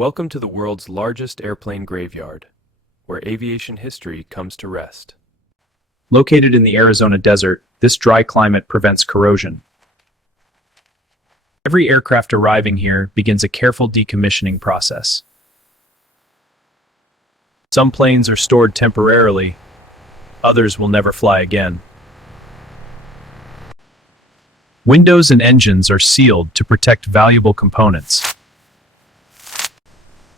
Welcome to the world's largest airplane graveyard, where aviation history comes to rest. Located in the Arizona desert, this dry climate prevents corrosion. Every aircraft arriving here begins a careful decommissioning process. Some planes are stored temporarily, others will never fly again. Windows and engines are sealed to protect valuable components.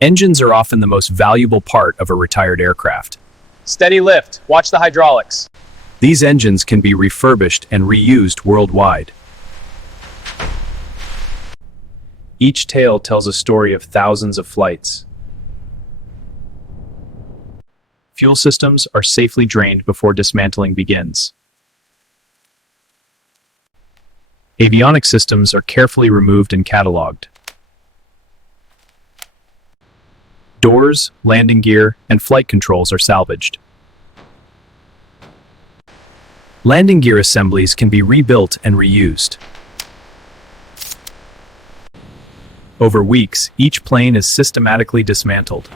Engines are often the most valuable part of a retired aircraft. Steady lift. Watch the hydraulics. These engines can be refurbished and reused worldwide. Each tale tells a story of thousands of flights. Fuel systems are safely drained before dismantling begins. Avionics systems are carefully removed and cataloged. Doors, landing gear, and flight controls are salvaged. Landing gear assemblies can be rebuilt and reused. Over weeks, each plane is systematically dismantled.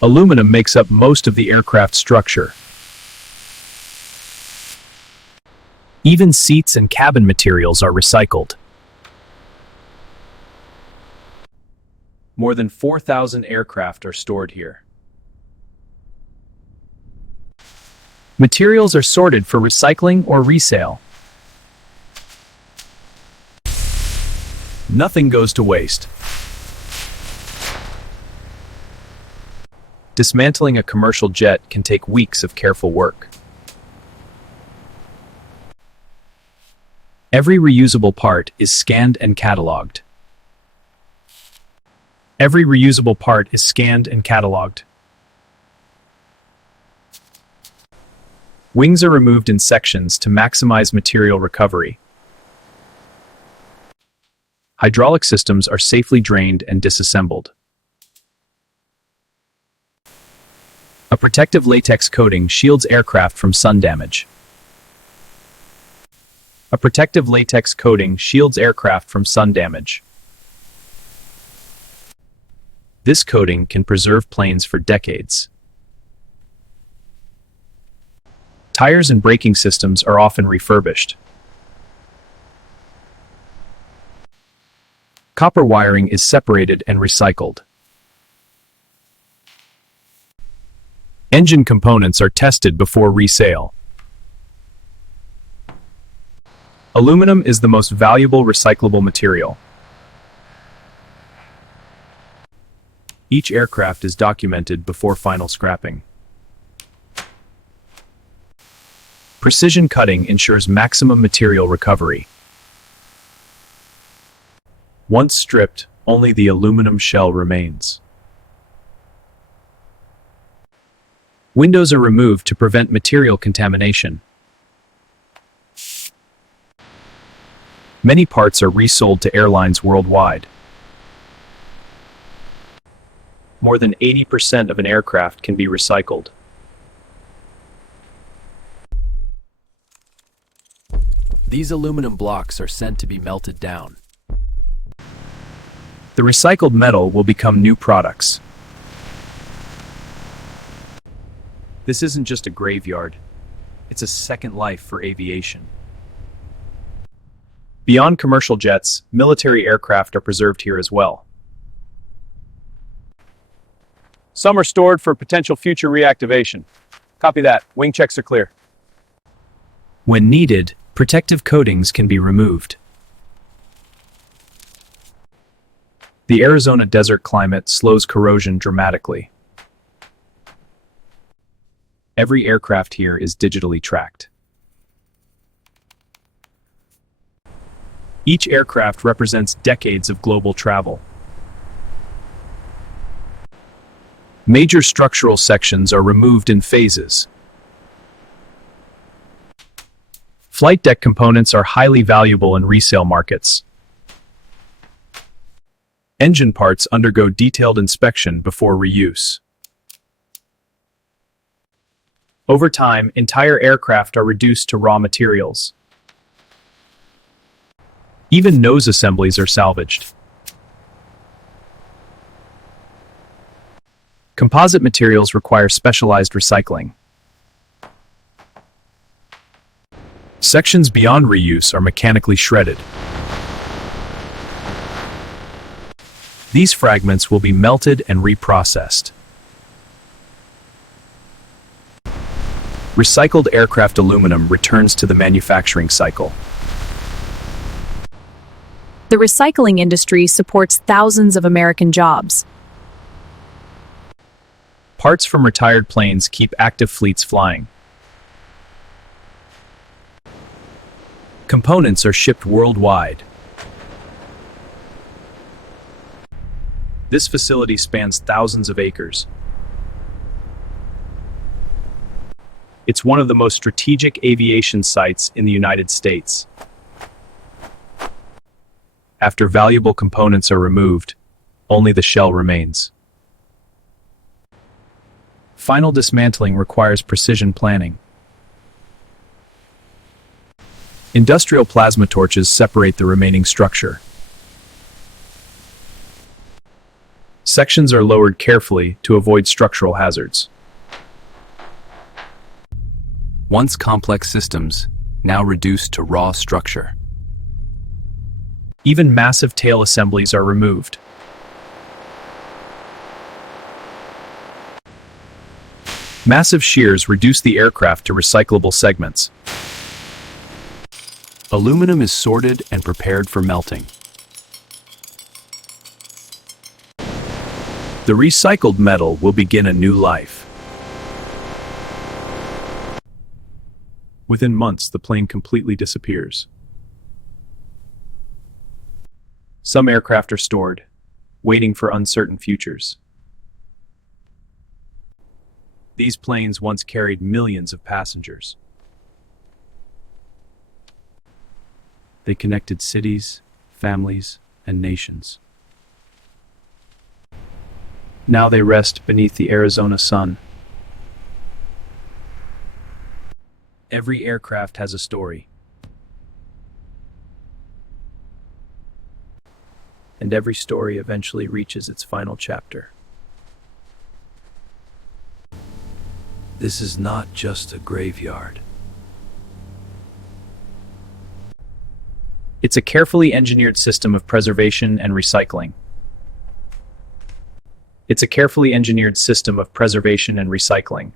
Aluminum makes up most of the aircraft structure. Even seats and cabin materials are recycled. More than 4,000 aircraft are stored here. Materials are sorted for recycling or resale. Nothing goes to waste. Dismantling a commercial jet can take weeks of careful work. Every reusable part is scanned and cataloged. Every reusable part is scanned and cataloged. Wings are removed in sections to maximize material recovery. Hydraulic systems are safely drained and disassembled. A protective latex coating shields aircraft from sun damage. A protective latex coating shields aircraft from sun damage. This coating can preserve planes for decades. Tires and braking systems are often refurbished. Copper wiring is separated and recycled. Engine components are tested before resale. Aluminum is the most valuable recyclable material. Each aircraft is documented before final scrapping. Precision cutting ensures maximum material recovery. Once stripped, only the aluminum shell remains. Windows are removed to prevent material contamination. Many parts are resold to airlines worldwide. More than 80% of an aircraft can be recycled. These aluminum blocks are sent to be melted down. The recycled metal will become new products. This isn't just a graveyard, it's a second life for aviation. Beyond commercial jets, military aircraft are preserved here as well. Some are stored for potential future reactivation. Copy that. Wing checks are clear. When needed, protective coatings can be removed. The Arizona desert climate slows corrosion dramatically. Every aircraft here is digitally tracked. Each aircraft represents decades of global travel. Major structural sections are removed in phases. Flight deck components are highly valuable in resale markets. Engine parts undergo detailed inspection before reuse. Over time, entire aircraft are reduced to raw materials. Even nose assemblies are salvaged. Composite materials require specialized recycling. Sections beyond reuse are mechanically shredded. These fragments will be melted and reprocessed. Recycled aircraft aluminum returns to the manufacturing cycle. The recycling industry supports thousands of American jobs. Parts from retired planes keep active fleets flying. Components are shipped worldwide. This facility spans thousands of acres. It's one of the most strategic aviation sites in the United States. After valuable components are removed, only the shell remains. Final dismantling requires precision planning. Industrial plasma torches separate the remaining structure. Sections are lowered carefully to avoid structural hazards. Once complex systems, now reduced to raw structure. Even massive tail assemblies are removed. Massive shears reduce the aircraft to recyclable segments. Aluminum is sorted and prepared for melting. The recycled metal will begin a new life. Within months, the plane completely disappears. Some aircraft are stored, waiting for uncertain futures. These planes once carried millions of passengers. They connected cities, families, and nations. Now they rest beneath the Arizona sun. Every aircraft has a story. And every story eventually reaches its final chapter. This is not just a graveyard. It's a carefully engineered system of preservation and recycling. It's a carefully engineered system of preservation and recycling.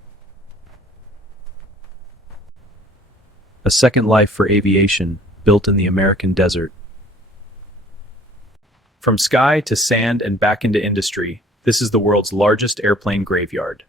A second life for aviation, built in the American desert. From sky to sand and back into industry, this is the world's largest airplane graveyard.